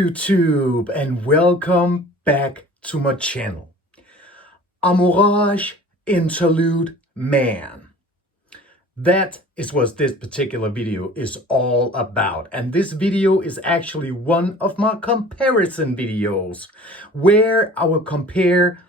YouTube and welcome back to my channel. Amouage Interlude Man. That is what this particular video is all about. And this video is actually one of my comparison videos where I will compare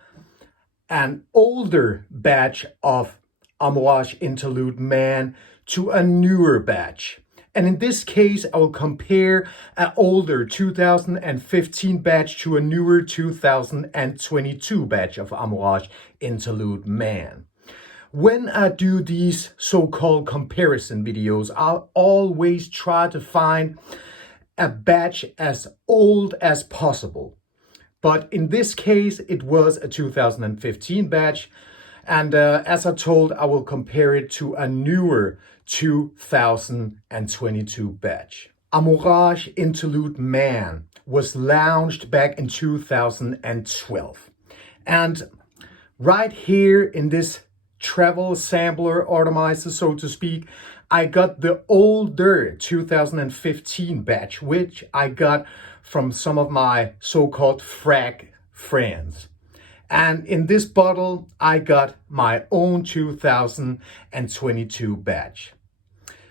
an older batch of Amouage Interlude Man to a newer batch. And in this case, I will compare an older 2015 batch to a newer 2022 batch of Amouage Interlude Man. When I do these so-called comparison videos, I'll always try to find a batch as old as possible. But in this case, it was a 2015 batch. And as I told, I will compare it to a newer 2022 batch. Amouage Interlude Man was launched back in 2012. And right here in this travel sampler atomizer, so to speak, I got the older 2015 batch, which I got from some of my so-called frag friends. And in this bottle, I got my own 2022 batch.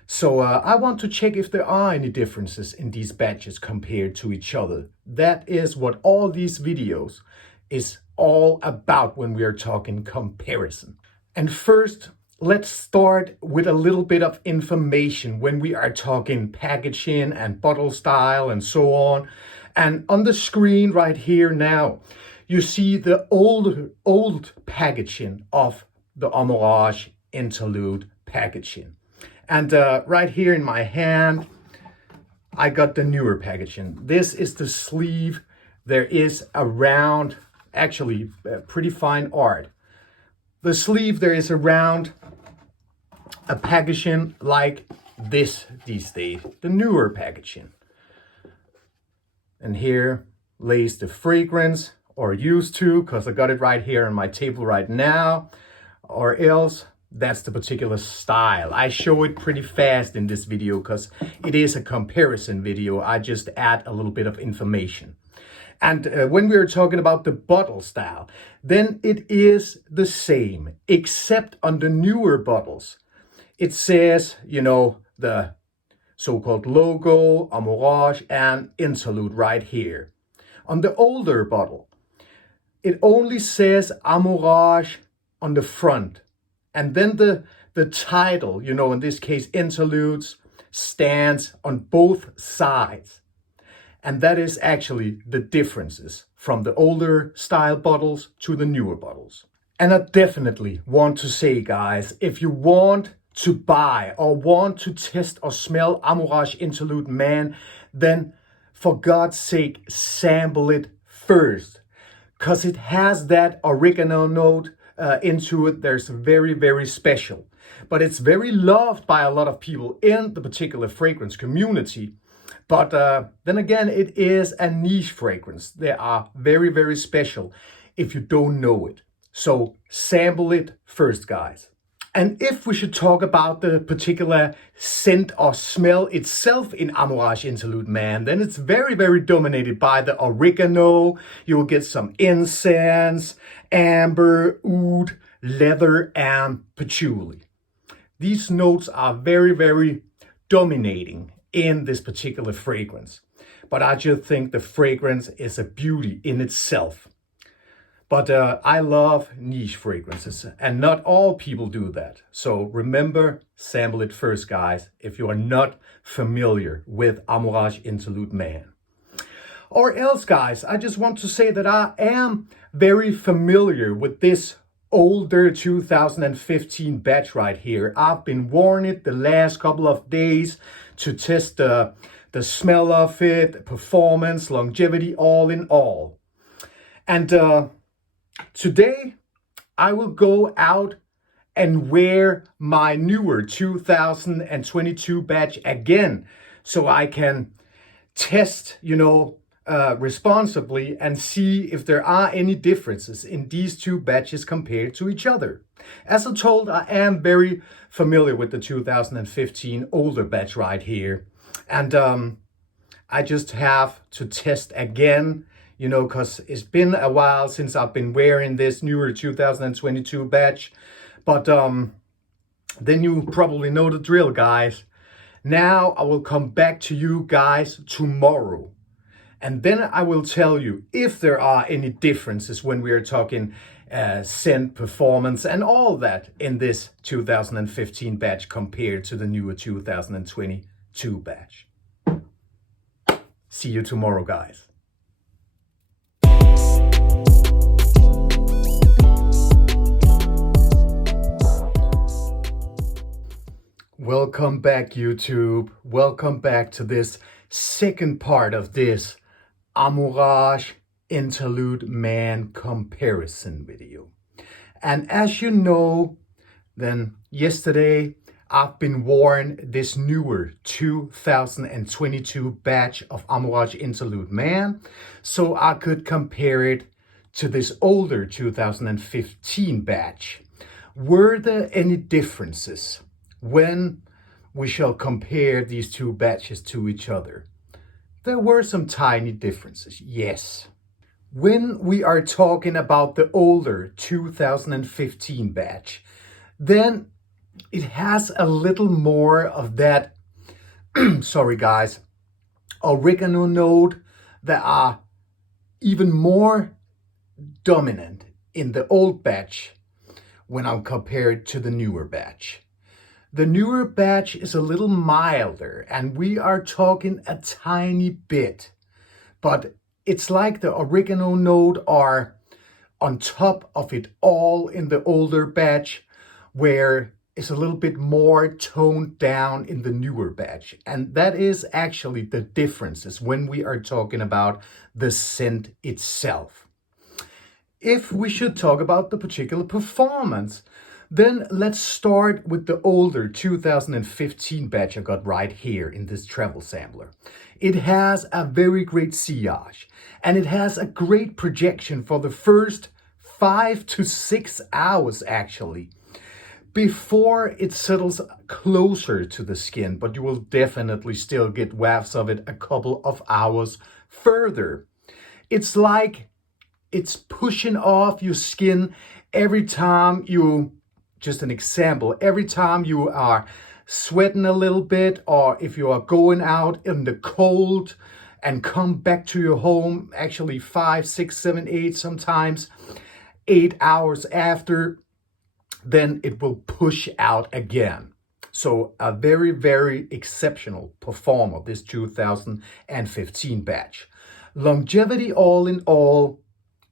So I want to check if there are any differences in these batches compared to each other. That is what all these videos is all about when we are talking comparison. And first, let's start with a little bit of information when we are talking packaging and bottle style and so on. And on the screen right here now, you see the old packaging of the Amouage Interlude packaging. And right here in my hand, I got the newer packaging. This is the sleeve. There is around, actually pretty fine art. The sleeve, there is around a packaging like this these days, the newer packaging. And here lays the fragrance, or used to, because I got it right here on my table right now, or else that's the particular style. I show it pretty fast in this video because it is a comparison video. I just add a little bit of information. And when we are talking about the bottle style, then it is the same, except on the newer bottles. It says, you know, the so-called logo, Amouage, and Interlude right here. On the older bottle, it only says Amouage on the front. And then the title, you know, in this case, Interludes, stands on both sides. And that is actually the differences from the older style bottles to the newer bottles. And I definitely want to say, guys, if you want to buy or want to test or smell Amouage Interlude Man, then for God's sake, sample it first. Because it has that oregano note into it. There's very, very special. But it's very loved by a lot of people in the particular fragrance community. But then again, it is a niche fragrance. They are very, very special if you don't know it. So sample it first, guys. And if we should talk about the particular scent or smell itself in Amouage Interlude Man, then it's very, very dominated by the oregano. You will get some incense, amber, oud, leather, and patchouli. These notes are very, very dominating in this particular fragrance. But I just think the fragrance is a beauty in itself. But I love niche fragrances, and not all people do that. So remember, sample it first, guys, if you are not familiar with Amouage Interlude Man. Or else, guys, I just want to say that I am very familiar with this older 2015 batch right here. I've been wearing it the last couple of days to test the smell of it, performance, longevity, all in all. And today, I will go out and wear my newer 2022 batch again so I can test, you know, responsibly and see if there are any differences in these two batches compared to each other. As I told, I am very familiar with the 2015 older batch right here. And I just have to test again, you know, because it's been a while since I've been wearing this newer 2022 batch. But then you probably know the drill, guys. Now I will come back to you guys tomorrow. And then I will tell you if there are any differences when we are talking scent, performance, and all that in this 2015 batch compared to the newer 2022 batch. See you tomorrow, guys. Welcome back, YouTube. Welcome back to this second part of this Amouage Interlude Man comparison video. And as you know, then yesterday I've been wearing this newer 2022 batch of Amouage Interlude Man, so I could compare it to this older 2015 batch. Were there any differences when we shall compare these two batches to each other? There were some tiny differences, yes. When we are talking about the older 2015 batch, then it has a little more of that, sorry guys, oregano note that are even more dominant in the old batch when I'm compared to the newer batch. The newer batch is a little milder, and we are talking a tiny bit, but it's like the oregano note are on top of it all in the older batch, where it's a little bit more toned down in the newer batch. And that is actually the differences when we are talking about the scent itself. If we should talk about the particular performance, then let's start with the older 2015 batch I got right here in this travel sampler. It has a very great sillage, and it has a great projection for the first 5 to 6 hours actually, before it settles closer to the skin, but you will definitely still get wafts of it a couple of hours further. It's like it's pushing off your skin every time you, just an example, every time you are sweating a little bit, or if you are going out in the cold and come back to your home, actually 5, 6, 7, 8, sometimes 8 hours after, then it will push out again. So a very, very exceptional performer, this 2015 batch. Longevity all in all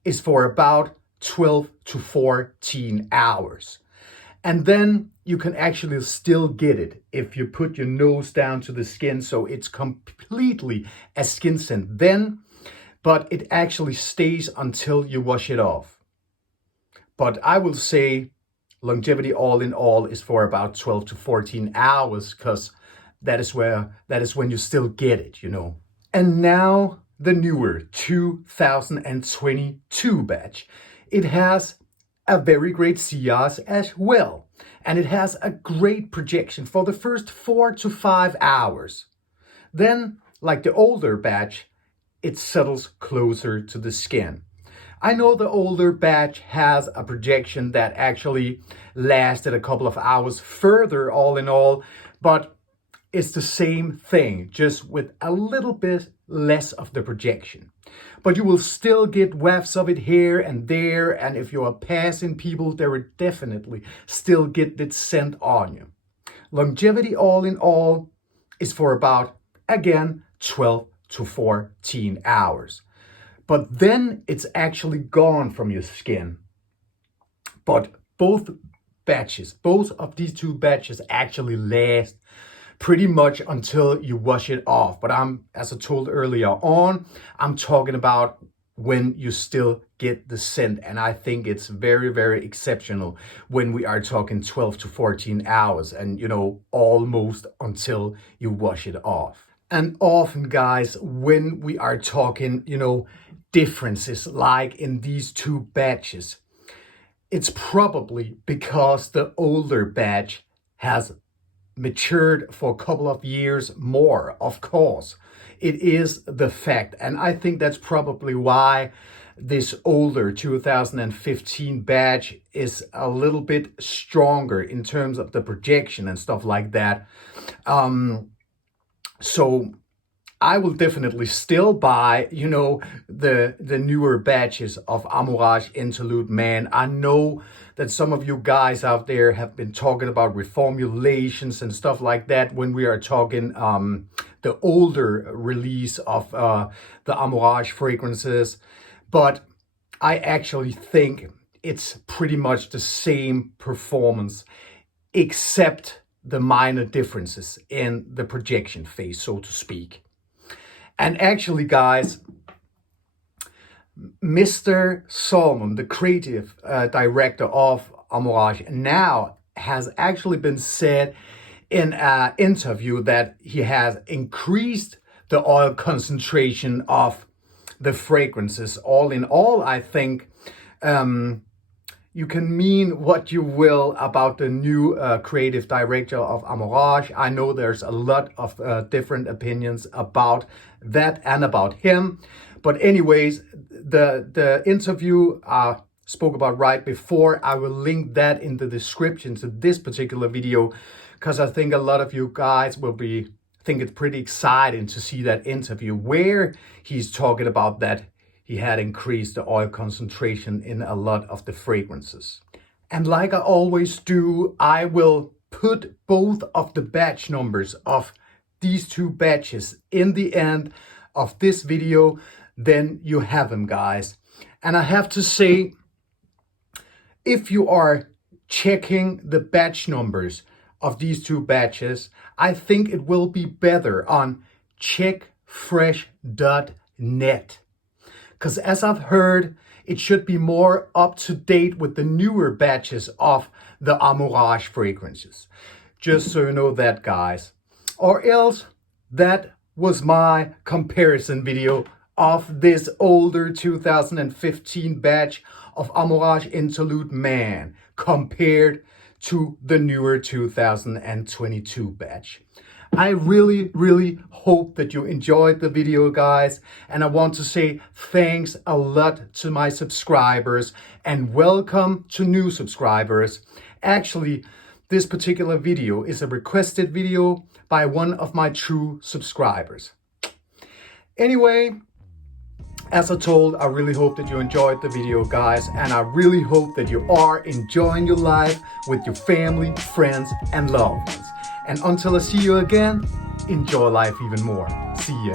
is for about 12 to 14 hours. And then you can actually still get it if you put your nose down to the skin, so it's completely a skin scent then, but it actually stays until you wash it off. But I will say longevity all in all is for about 12 to 14 hours, because that is when you still get it, you know. And now the newer 2022 batch. It has a very great sillage as well, and it has a great projection for the first 4 to 5 hours. Then, like the older batch, it settles closer to the skin. I know the older batch has a projection that actually lasted a couple of hours further all in all, but it's the same thing, just with a little bit less of the projection. But you will still get wafts of it here and there, and if you are passing people, they will definitely still get that scent on you. Longevity all in all is for about, again, 12 to 14 hours. But then it's actually gone from your skin. But both of these two batches actually last pretty much until you wash it off. But as I told earlier on, I'm talking about when you still get the scent. And I think it's very, very exceptional when we are talking 12 to 14 hours and, you know, almost until you wash it off. And often, guys, when we are talking, you know, differences like in these two batches, it's probably because the older batch has matured for a couple of years more, of course. it is the fact. And I think that's probably why this older 2015 batch is a little bit stronger in terms of the projection and stuff like that. So I will definitely still buy, you know, the newer batches of Amouage Interlude Man. I know that some of you guys out there have been talking about reformulations and stuff like that when we are talking the older release of the Amouage fragrances. But I actually think it's pretty much the same performance, except the minor differences in the projection phase, so to speak. And actually, guys, Mr. Salmon, the creative director of Amouage, now has actually been said in an interview that he has increased the oil concentration of the fragrances. All in all, I think you can mean what you will about the new creative director of Amouage. I know there's a lot of different opinions about that and about him. But anyways, the interview I spoke about right before, I will link that in the description to this particular video, because I think a lot of you guys will think it's pretty exciting to see that interview where he's talking about that he had increased the oil concentration in a lot of the fragrances. And like I always do, I will put both of the batch numbers of these two batches in the end of this video. Then you have them, guys. And I have to say, if you are checking the batch numbers of these two batches, I think it will be better on checkfresh.net. Because as I've heard, it should be more up to date with the newer batches of the Amouage fragrances. Just so you know that, guys. Or else, that was my comparison video of this older 2015 batch of Amouage Interlude Man compared to the newer 2022 batch. I really hope that you enjoyed the video, guys, and I want to say thanks a lot to my subscribers and welcome to new subscribers. Actually, this particular video is a requested video by one of my true subscribers. Anyway, as I told, I really hope that you enjoyed the video, guys, and I really hope that you are enjoying your life with your family, friends, and loved ones. And until I see you again, enjoy life even more. See ya.